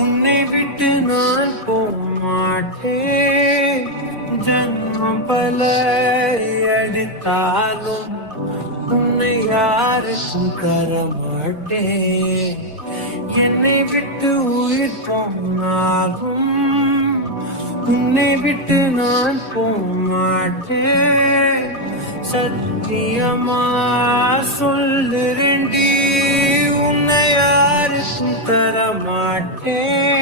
உன்னை விட்டு நான் போமாட்டேன். ஜன்மம் பல எடுத்தாலும் உன்னை யாருக்கும் தரமாட்டேன். என்னை விட்டு உயிர் போனாலும் உன்னை விட்டு நான் போமாட்டேன். சத்தியமா சொல்லுறேன்டி, உன்னை யாருக்கும் தரமாட்டேன்.